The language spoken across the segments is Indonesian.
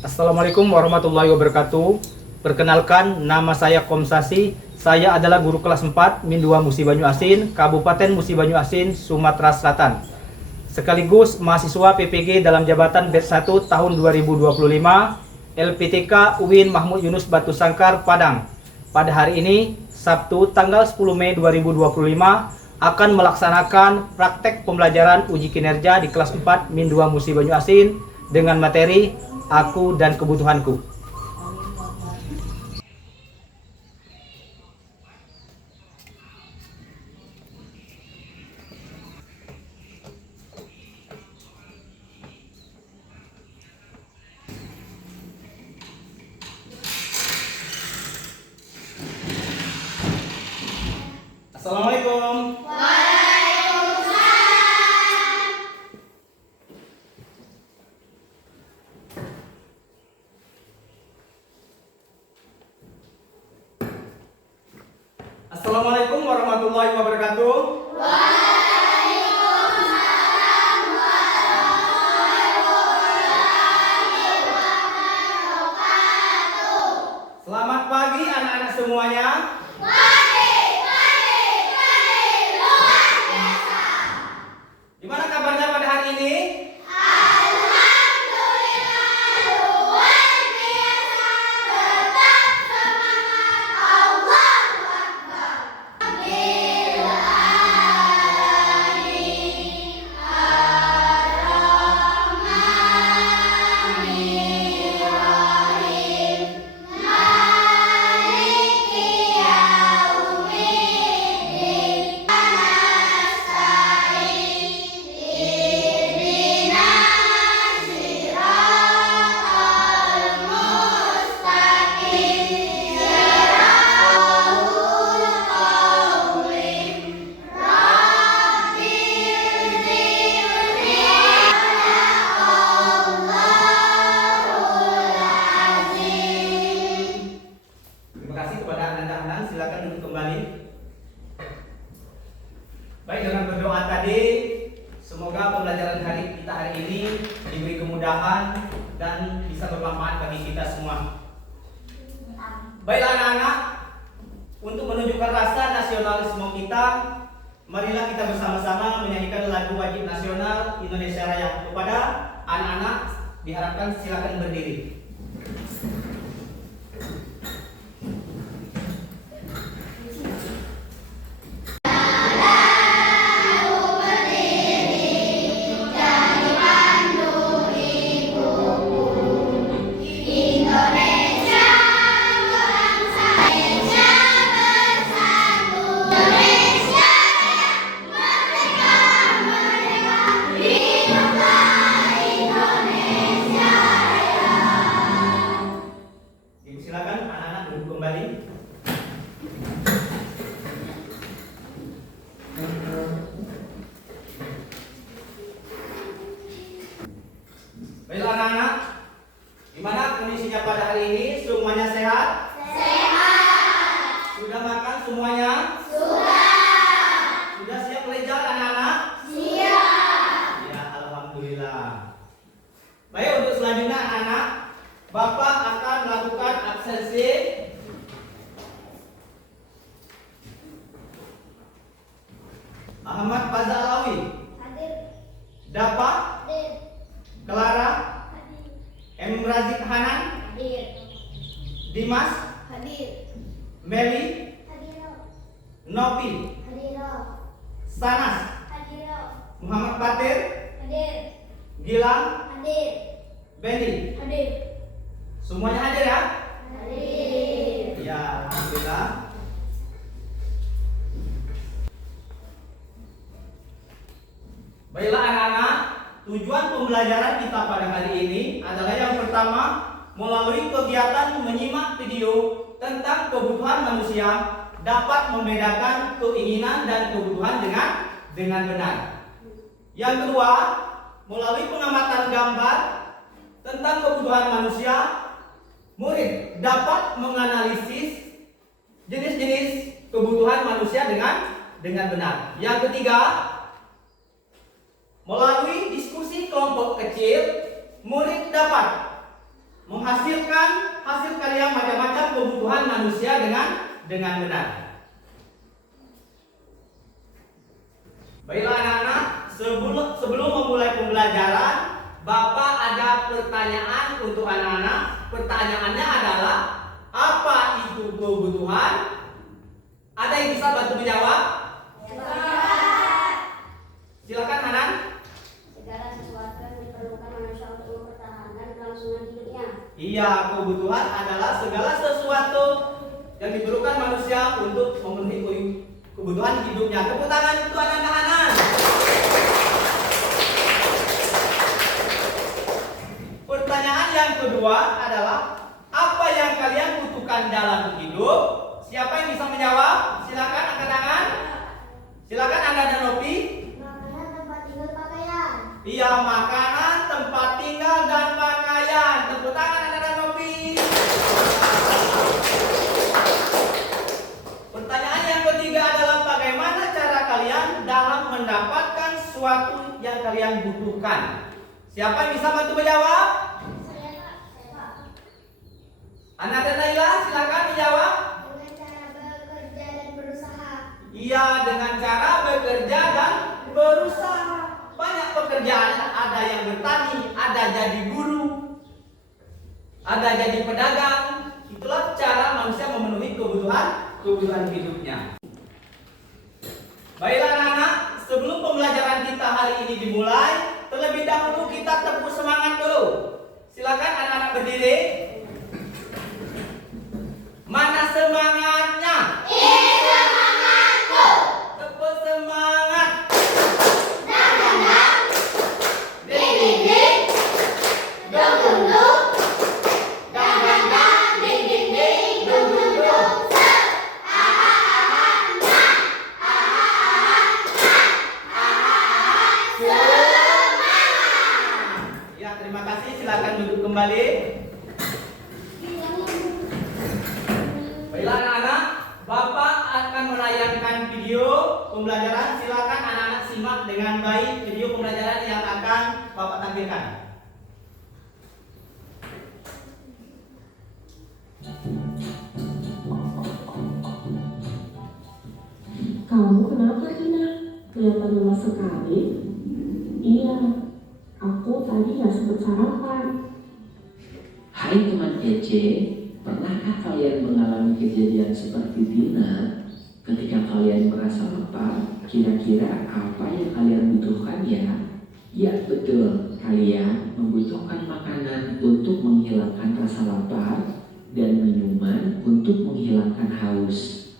Assalamualaikum warahmatullahi wabarakatuh. Perkenalkan, nama saya Komsasi. Saya adalah guru kelas 4 Min 2 Musi Banyu Asin, Kabupaten Musi Banyu Asin, Sumatera Selatan. Sekaligus mahasiswa PPG dalam jabatan batch 1 tahun 2025, LPTK UIN Mahmud Yunus Batu Sangkar, Padang. Pada hari ini, Sabtu tanggal 10 Mei 2025, akan melaksanakan praktek pembelajaran uji kinerja di kelas 4 Min 2 Musi Banyu Asin dengan materi Aku dan Kebutuhanku. Assalamualaikum. Assalamualaikum warahmatullahi wabarakatuh. Selamat pagi anak-anak semuanya. Gimana kabarnya pada hari ini? Silakan duduk kembali. Baik, dengan berdoa tadi, semoga pembelajaran kita hari ini diberi kemudahan dan bisa bermanfaat bagi kita semua. Baiklah anak-anak, untuk menunjukkan rasa nasionalisme kita, marilah kita bersama-sama menyanyikan lagu wajib nasional Indonesia Raya. Kepada anak-anak diharapkan silakan berdiri. Baiklah anak-anak, gimana kondisinya pada hari ini? Semuanya sehat? Sehat. Sudah makan semuanya? Sudah. Sudah siap belajar anak-anak? Siap. Ya, alhamdulillah. Baik, untuk selanjutnya anak-anak, Bapak akan melakukan absensi. Ahmad Fazal Alawi. Hadir. Dapat? Hadir. Clara? Hadir. M. Razik Hanan? Hadir. Dimas? Hadir. Meli? Hadir. Nopi? Hadir. Sanas? Hadir. Muhammad Fatir? Hadir. Gilang? Hadir. Benny? Hadir. Semuanya hadir ya? Hadir. Ya, alhamdulillah. Baiklah anak-anak, tujuan pembelajaran kita pada hari ini adalah yang pertama, melalui kegiatan menyimak video tentang kebutuhan manusia dapat membedakan keinginan dan kebutuhan dengan benar. Yang kedua, melalui pengamatan gambar tentang kebutuhan manusia, murid dapat menganalisis jenis-jenis kebutuhan manusia dengan benar. Yang ketiga, melalui diskusi kelompok kecil, murid dapat menghasilkan hasil karya macam-macam kebutuhan manusia dengan benar. Baiklah anak-anak, sebelum memulai pembelajaran, Bapak ada pertanyaan untuk anak-anak. Pertanyaannya adalah, apa itu kebutuhan? Ada yang bisa bantu menjawab? Silakan Hanan. Segala sesuatu yang diperlukan manusia untuk mempertahankan kelangsungan hidupnya. Iya, kebutuhan adalah segala sesuatu yang diperlukan manusia untuk memenuhi kebutuhan hidupnya. Tepuk tangan untuk anak-anak Hanan. Pertanyaan yang kedua adalah, apa yang kalian butuhkan dalam hidup? Siapa yang bisa menjawab? Silakan angkat tangan. Silakan Anda dan Nopi. Makanan, tempat tinggal, pakaian. Iya, makanan, tempat tinggal, dan pakaian. Tepuk tangan Anda dan Nopi. Pertanyaan yang ketiga adalah, bagaimana cara kalian dalam mendapatkan sesuatu yang kalian butuhkan? Siapa yang bisa bantu menjawab? Ana dan Naila, silakan menjawab. Dengan cara bekerja dan berusaha. Iya, dengan cara bekerja dan berusaha. Banyak pekerjaan, ada yang bertani, ada jadi guru, ada jadi pedagang. Itulah cara manusia memenuhi kebutuhan hidupnya. Baiklah anak-anak, sebelum pembelajaran kita hari ini dimulai, terlebih dahulu kita tepuk semangat dulu. Silakan anak-anak berdiri. Mana semangatnya? Ini semangatku. Tepuk semangat. Ding ding ding. Dong dong dong. Dang dang dang. Ding ding ding. Dong dong dong. Ya, terima kasih. Silakan duduk kembali. Baiklah anak-anak, Bapak akan menayangkan video pembelajaran. Silakan anak-anak simak dengan baik video pembelajaran yang akan Bapak tampilkan. Kamu kenapa, Ina? Kelihatan lemas sekali. Iya, aku tadi nggak sempat sarapan. Hai teman kece, pernahkah kalian mengalami kejadian seperti Tina? Ketika kalian merasa lapar, kira-kira apa yang kalian butuhkan ya? Ya betul, kalian membutuhkan makanan untuk menghilangkan rasa lapar dan minuman untuk menghilangkan haus.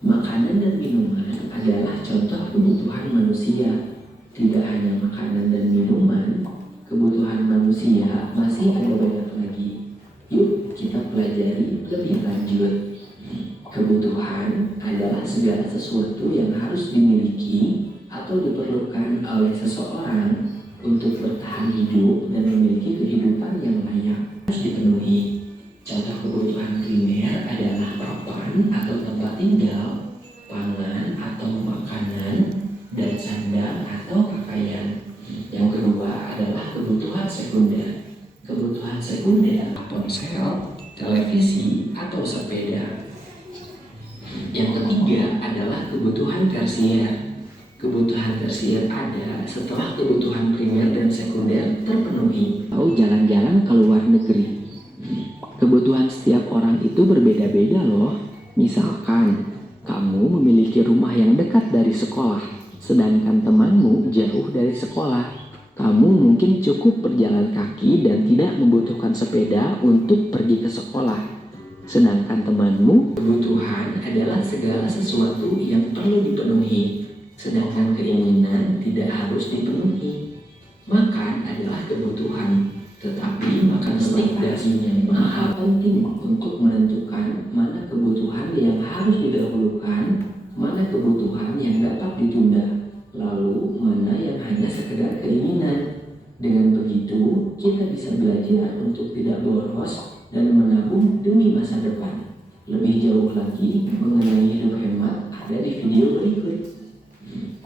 Makanan dan minuman adalah contoh kebutuhan manusia. Tidak hanya makanan dan minuman, kebutuhan manusia masih ada banyak lagi. Yuk kita pelajari lebih lanjut. Kebutuhan adalah segala sesuatu yang harus dimiliki atau diperlukan oleh seseorang untuk bertahan hidup dan memiliki kehidupan yang layak. Harus dipenuhi. Contoh kebutuhan primer adalah papan atau tempat tinggal, pangan atau makanan, dan sandal atau pakaian. Yang kedua adalah kebutuhan sekunder. Kebutuhan sekunder, ponsel, televisi, atau sepeda. Yang ketiga adalah kebutuhan tersier. Kebutuhan tersier ada setelah kebutuhan primer dan sekunder terpenuhi. Atau jalan-jalan ke luar negeri. Kebutuhan setiap orang itu berbeda-beda loh. Misalkan, kamu memiliki rumah yang dekat dari sekolah, sedangkan temanmu jauh dari sekolah. Kamu mungkin cukup berjalan kaki dan tidak membutuhkan sepeda untuk pergi ke sekolah. Sedangkan temanmu, kebutuhan adalah segala sesuatu yang perlu dipenuhi, sedangkan keinginan tidak harus dipenuhi. Makan adalah kebutuhan, tetapi makan steak dagingnya mahal. Penting untuk menentukan mana kebutuhan yang harus didahulukan, mana kebutuhan yang dapat ditunda, lalu mana yang hanya sekedar keinginan. Dengan begitu, kita bisa belajar untuk tidak boros dan menabung demi masa depan. Lebih jauh lagi mengenai hidup hemat ada di video berikut.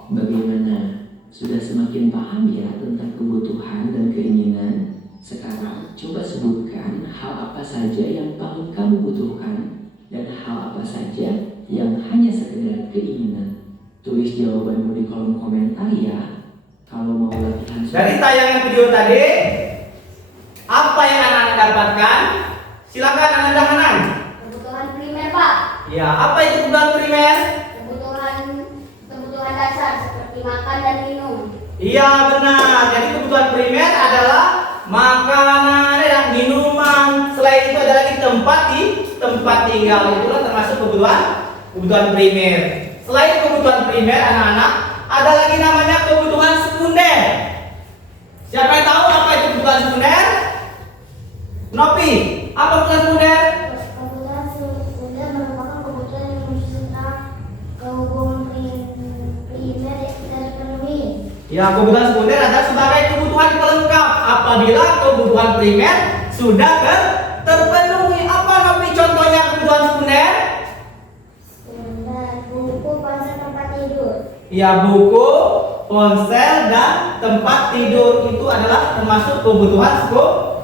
Bagaimana? Sudah semakin paham ya tentang kebutuhan dan keinginan? Sekarang coba sebutkan hal apa saja yang paling kamu butuhkan dan hal apa saja yang hanya sekedar keinginan. Tulis jawabanmu di kolom komentar ya. Kalau mau latihan Dari tayangan video tadi, apa yang anak-anak dapatkan? Silakan anak Hanan. Kebutuhan primer, Pak. Ya, apa itu kebutuhan primer? Kebutuhan dasar seperti makan dan minum. Iya benar. Jadi kebutuhan primer adalah makanan dan minuman. Selain itu ada lagi tempat tinggal. Itulah termasuk kebutuhan primer. Selain kebutuhan primer anak-anak, ada lagi namanya kebutuhan sekunder. Siapa yang tahu apa itu kebutuhan sekunder? Nopi, apa kebutuhan sekunder? Kebutuhan sekunder merupakan kebutuhan yang bersifat kebutuhan primer yang tidak dipenuhi. Ya, kebutuhan sekunder adalah sebagai kebutuhan pelengkap apabila kebutuhan primer sudah terpenuhi. Apa Nopi contohnya kebutuhan sekunder? Dan buku, ponsel, tempat tidur. Ya, buku, ponsel, dan tempat tidur itu adalah termasuk kebutuhan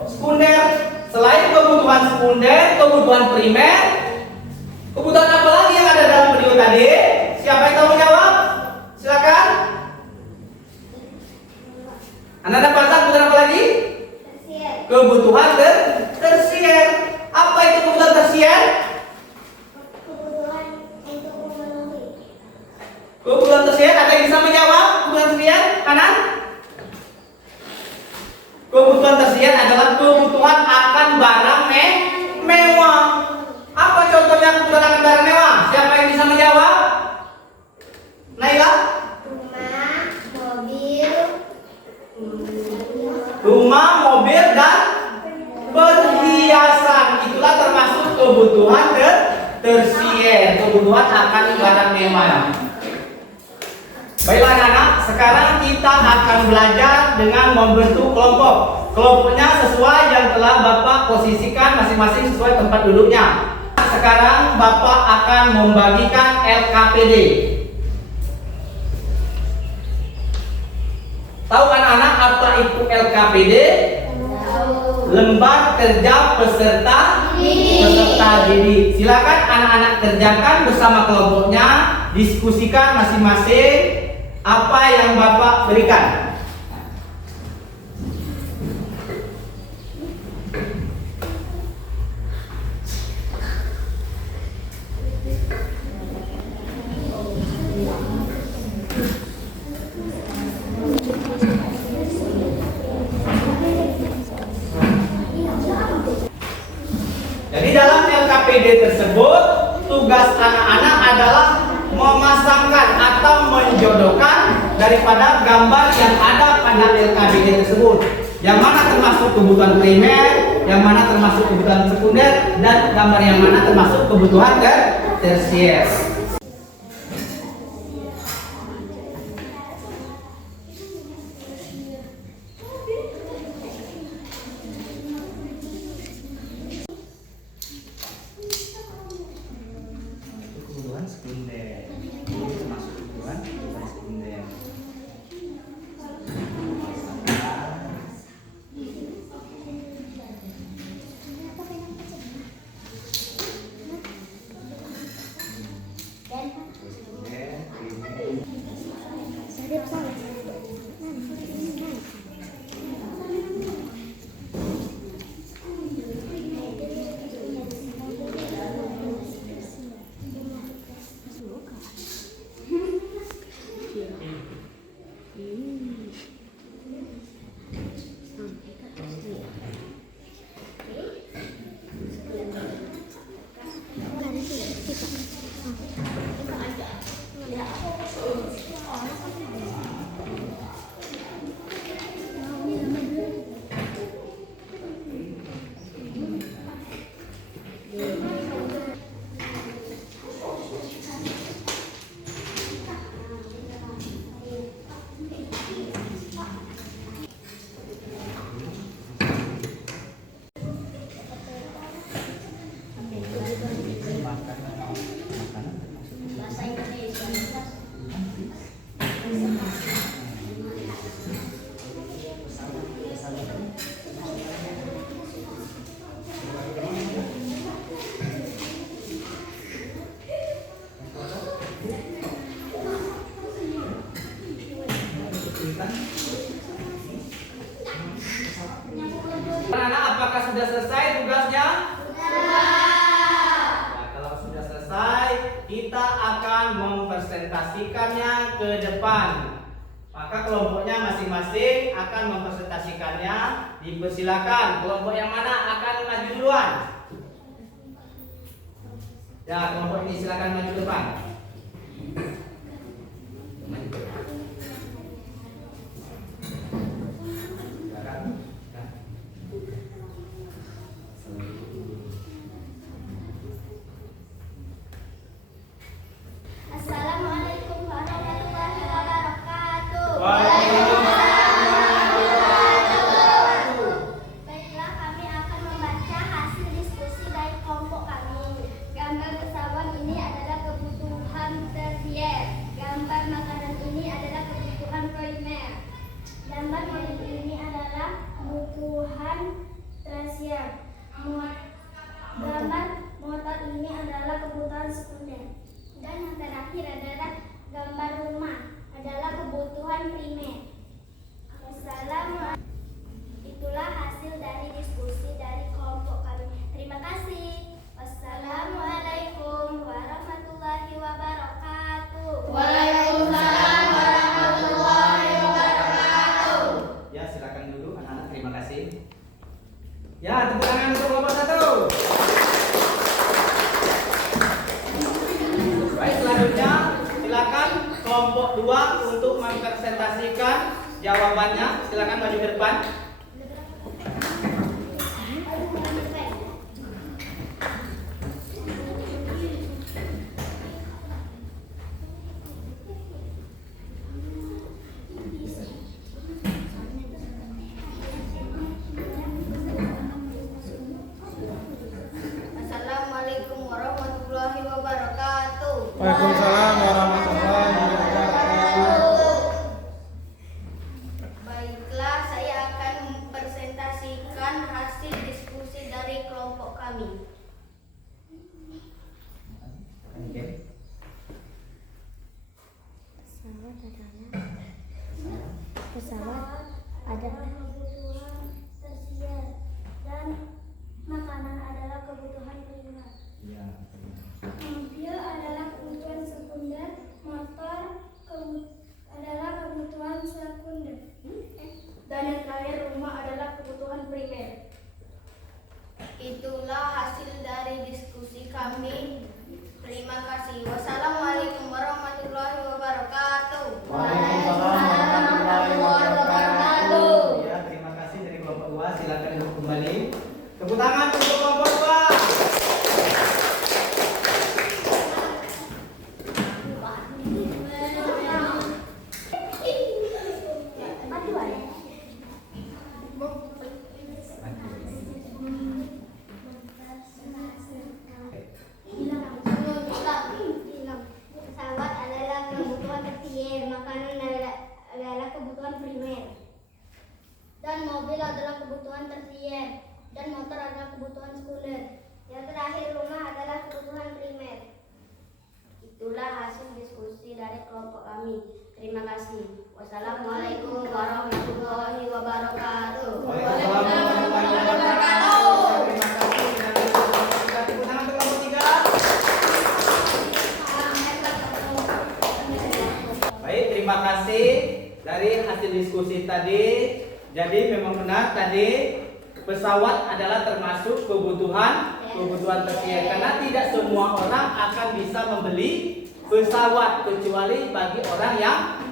sekunder. Selain kebutuhan sekunder, kebutuhan primer, kebutuhan apa lagi yang ada dalam video tadi? Siapa yang tahu menjawab? Silakan. Anda dapat kebutuhan apa lagi? Tersier. Kebutuhan tersier. Apa itu kebutuhan tersier? Kebutuhan untuk memenuhi. Kebutuhan tersier, ada yang bisa menjawab? Kebutuhan tersier, Hanan? Kebutuhan tersier adalah kebutuhan akan barang mewah. Apa contohnya kebutuhan akan barang mewah? Siapa yang bisa menjawab? Naila? Rumah, mobil, dan perhiasan. Itulah termasuk kebutuhan tersier, kebutuhan akan barang mewah. Baiklah anak-anak, sekarang kita akan belajar dengan membentuk kelompok. Kelompoknya sesuai yang telah Bapak posisikan masing-masing sesuai tempat duduknya. Sekarang Bapak akan membagikan LKPD. Tahu anak-anak apa itu LKPD? Lembar kerja peserta didik. Silakan anak-anak kerjakan bersama kelompoknya, diskusikan masing-masing apa yang Bapak berikan. Jadi dalam LKPD tersebut, tugas anak-anak adalah memasangkan atau menjodohkan daripada gambar yang ada pada LKPD tersebut. Yang mana termasuk kebutuhan primer, yang mana termasuk kebutuhan sekunder, dan gambar yang mana termasuk kebutuhan tersier. Kebutuhan sekunder. Ini termasuk kebutuhan sekunder. kita akan mempresentasikannya ke depan. Maka kelompoknya masing-masing akan mempresentasikannya. Dipersilakan, kelompok yang mana akan maju duluan? Ya, kelompok ini silakan maju ke depan. Assalamualaikum warahmatullahi wabarakatuh. Baiklah, kami akan membaca hasil diskusi dari kelompok kami. Gambar pesawat ini adalah kebutuhan tersier. Gambar makanan ini adalah kebutuhan primer. Gambar mobil ini adalah kebutuhan tersier. Gambar motor ini adalah kebutuhan sekunder. Dan yang terakhir adalah gambar rumah adalah kebutuhan primer. Wassalamualaikum. Itulah hasil dari diskusi dari kelompok kami. Terima kasih. Wassalamualaikum warahmatullahi wabarakatuh. Waalaikumsalam warahmatullahi wabarakatuh. Ya, silakan duduk anak-anak. Terima kasih. Ya, tepuk tangan untuk kelompok 1. Baik, selanjutnya silakan kelompok 2 untuk mempresentasikan jawabannya. Silakan maju ke depan. Assalamualaikum warahmatullahi wabarakatuh. Waalaikumsalam warahmatullahi wabarakatuh. Baiklah, saya akan mempresentasikan hasil diskusi dari kelompok kami. Pesawat adalah kebutuhan tersier dan makanan adalah kebutuhan primer. Mobil adalah kebutuhan sekunder, motor adalah kebutuhan sekunder, dan yang terakhir rumah adalah kebutuhan primer. Itulah hasil dari diskusi kami. Terima kasih. Wassalamualaikum warahmatullahi wabarakatuh. Ya, terima kasih dari kelompok 2. Silakan duduk kembali. Tepuk tangan untuk kelompok 2. Pesawat adalah kebutuhan tersier, makanan adalah kebutuhan primer, dan mobil adalah kebutuhan tersier, dan motor adalah kebutuhan sekunder. Yang terakhir rumah adalah kebutuhan primer. Itulah hasil diskusi dari kelompok kami. Terima kasih. Wassalamualaikum warahmatullahi wabarakatuh. Waalaikumsalam warahmatullahi wabarakatuh. Terima kasih. Tepuk tangan untuk kelompok 3. Baik, terima kasih dari hasil diskusi tadi. Jadi memang benar tadi pesawat adalah termasuk kebutuhan tersier karena tidak semua orang akan bisa membeli pesawat kecuali bagi orang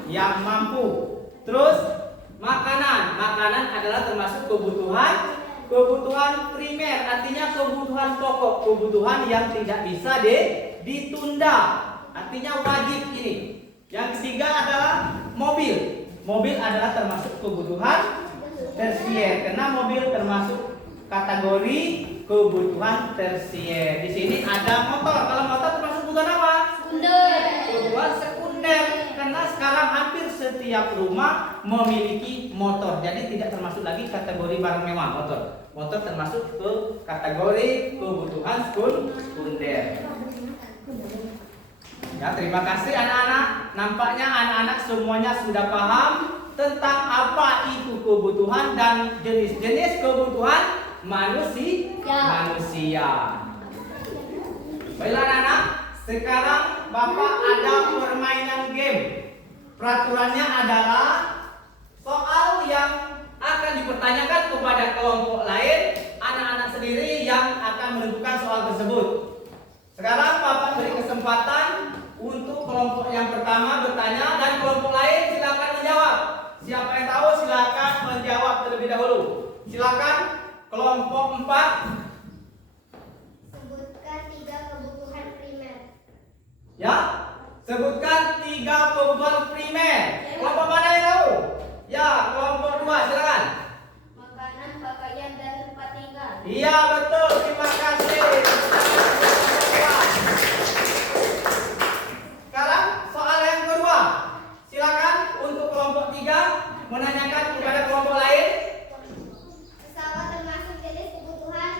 yang mampu. Terus makanan adalah termasuk kebutuhan primer, artinya kebutuhan pokok, kebutuhan yang tidak bisa ditunda, artinya wajib ini. Yang ketiga adalah mobil adalah termasuk kebutuhan tersier karena mobil termasuk kategori kebutuhan tersier. Di sini ada motor. Kalau motor termasuk kebutuhan apa? Kebutuhan sekunder karena sekarang hampir setiap rumah memiliki motor. Jadi tidak termasuk lagi kategori barang mewah motor. Motor termasuk ke kategori kebutuhan sekunder. Ya, terima kasih anak-anak. Nampaknya anak-anak semuanya sudah paham tentang apa itu kebutuhan dan jenis-jenis kebutuhan manusia. Baiklah anak-anak, sekarang Bapak ada permainan game. Peraturannya adalah soal yang akan dipertanyakan kepada kelompok lain, anak-anak sendiri yang akan menentukan soal tersebut. Sekarang Bapak beri kesempatan untuk kelompok yang pertama bertanya dan kelompok lain silakan menjawab. Siapa yang tahu silakan menjawab terlebih dahulu. Silakan kelompok 4. Sebutkan 3 kebutuhan primer. Ya, sebutkan 3 kebutuhan primer. Kelompok mana yang tahu? Ya, kelompok 2 silakan. Makanan, pakaian, dan tempat tinggal. Iya betul, terima kasih. Sekarang soal yang kedua. Silakan untuk kelompok 3 menanyakan kepada kelompok lain. Pesawat termasuk jenis kebutuhan.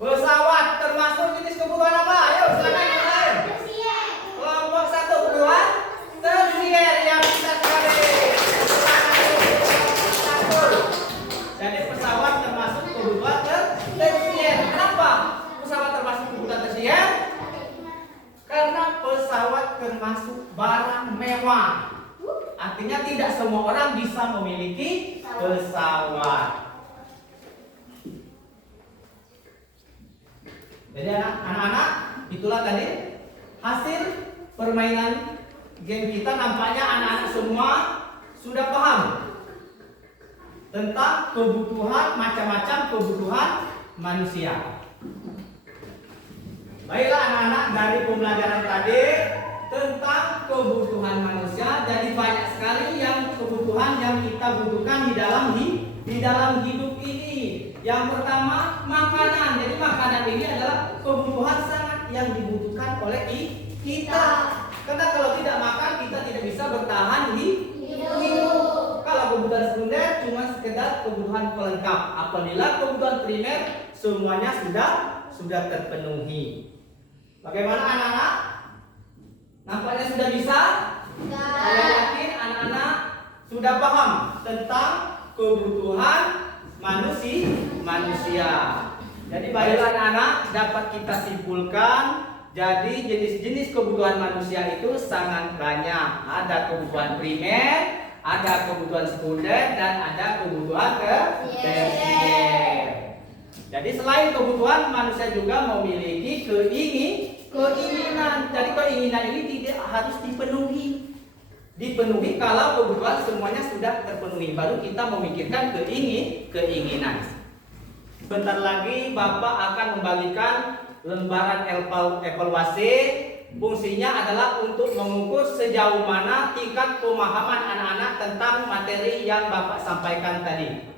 Pesawat termasuk jenis kebutuhan apa? Ayo silakan yang lain. Tersier. Kelompok 1 kebutuhan tersier, yang bisa sekali. Jadi pesawat termasuk kebutuhan tersier. Kenapa pesawat termasuk kebutuhan tersier? Karena pesawat termasuk barang mewah. Artinya tidak semua orang bisa memiliki pesawat. Jadi anak-anak, itulah tadi hasil permainan game kita. Nampaknya anak-anak semua sudah paham tentang kebutuhan, macam-macam kebutuhan manusia. Baiklah anak-anak, dari pembelajaran tadi tentang kebutuhan manusia, jadi banyak sekali yang kebutuhan yang kita butuhkan di dalam hidup ini. Yang pertama, makanan. Jadi makanan ini adalah kebutuhan sangat yang dibutuhkan oleh kita. Karena kalau tidak makan, kita tidak bisa bertahan hidup. Kalau kebutuhan sekunder cuma sekedar kebutuhan pelengkap. Apabila kebutuhan primer semuanya sudah terpenuhi. Bagaimana anak-anak? Nampaknya sudah bisa? Saya yakin anak-anak sudah paham tentang kebutuhan manusia. Jadi baiklah anak-anak, dapat kita simpulkan. Jadi jenis-jenis kebutuhan manusia itu sangat banyak. Ada kebutuhan primer, ada kebutuhan sekunder, dan ada kebutuhan tersier. Jadi selain kebutuhan, manusia juga memiliki keinginan. Jadi keinginan ini tidak harus dipenuhi kalau kebutuhan semuanya sudah terpenuhi, baru kita memikirkan keinginan. Bentar lagi Bapak akan membagikan lembaran evaluasi. Fungsinya adalah untuk mengukur sejauh mana tingkat pemahaman anak-anak tentang materi yang Bapak sampaikan tadi.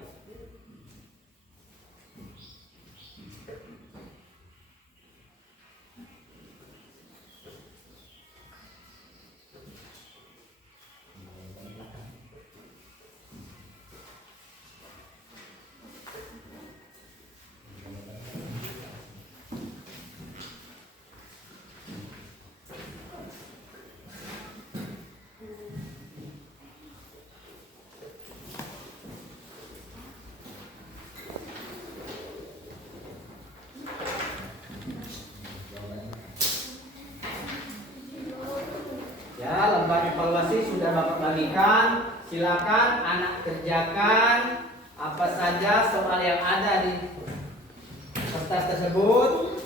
Ya, lembar evaluasi sudah Bapak bagikan. Silakan anak kerjakan apa saja soal yang ada di kertas tersebut.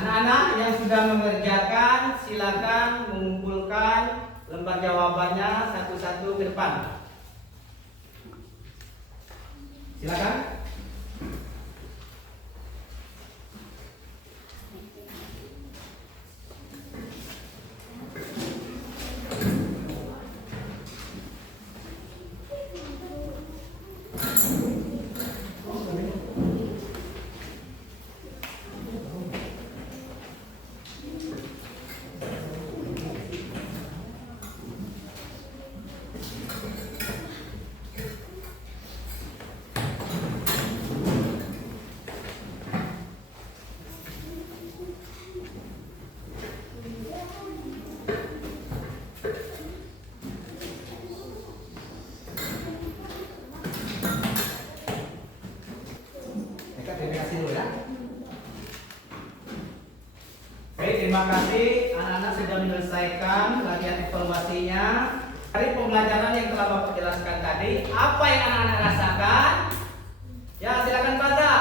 Anak-anak yang sudah mengerjakan, silakan mengumpulkan lembar jawabannya satu-satu ke depan. Silakan. Terima kasih dulu ya. Baik, terima kasih anak-anak sudah menyelesaikan latihan evaluasinya. Dari pembelajaran yang telah Bapak jelaskan tadi, apa yang anak-anak rasakan? Ya, silakan Faza.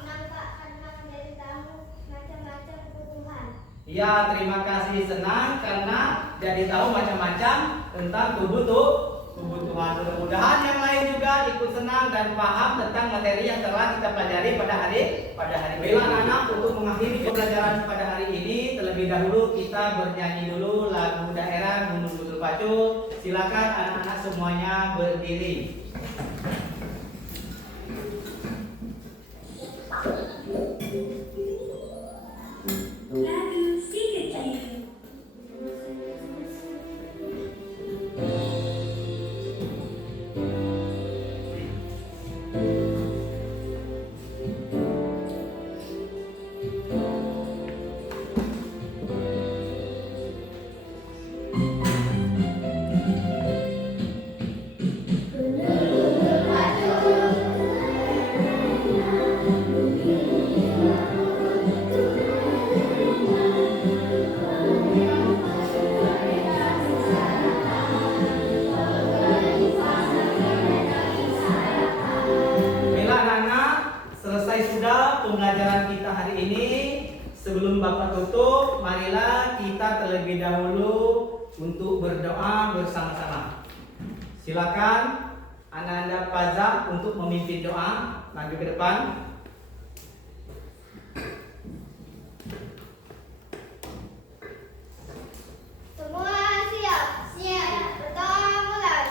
Senang Pak karena menjadi tamu macam-macam kebutuhan. Ya, terima kasih, senang karena jadi tahu macam-macam tentang kebutuhan. Mudah-mudahan yang lain juga ikut senang dan paham tentang materi yang telah kita pelajari pada hari ini. Anak-anak, untuk mengakhiri pembelajaran pada hari ini, terlebih dahulu kita bernyanyi dulu lagu daerah Gunung Butul Pacu. Silakan anak-anak semuanya berdiri. Lagu si kecil. Baiklah anak-anak, selesai sudah pembelajaran kita hari ini. Sebelum Bapak tutup, marilah kita terlebih dahulu untuk berdoa bersama-sama. Silakan anak-anak Faza untuk memimpin doa. Maju ke depan. Semua siap? Siap. Berdoa mulai.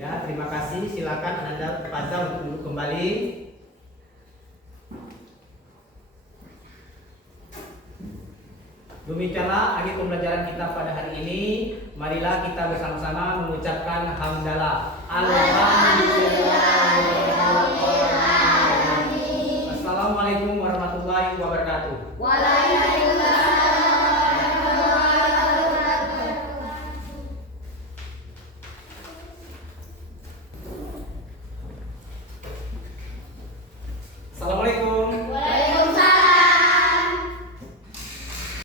Ya, terima kasih. Silakan anak-anak Faza untuk duduk kembali. Demikianlah akhir pembelajaran kita pada hari ini. Marilah kita bersama-sama mengucapkan hamdalah. Alhamdulillah.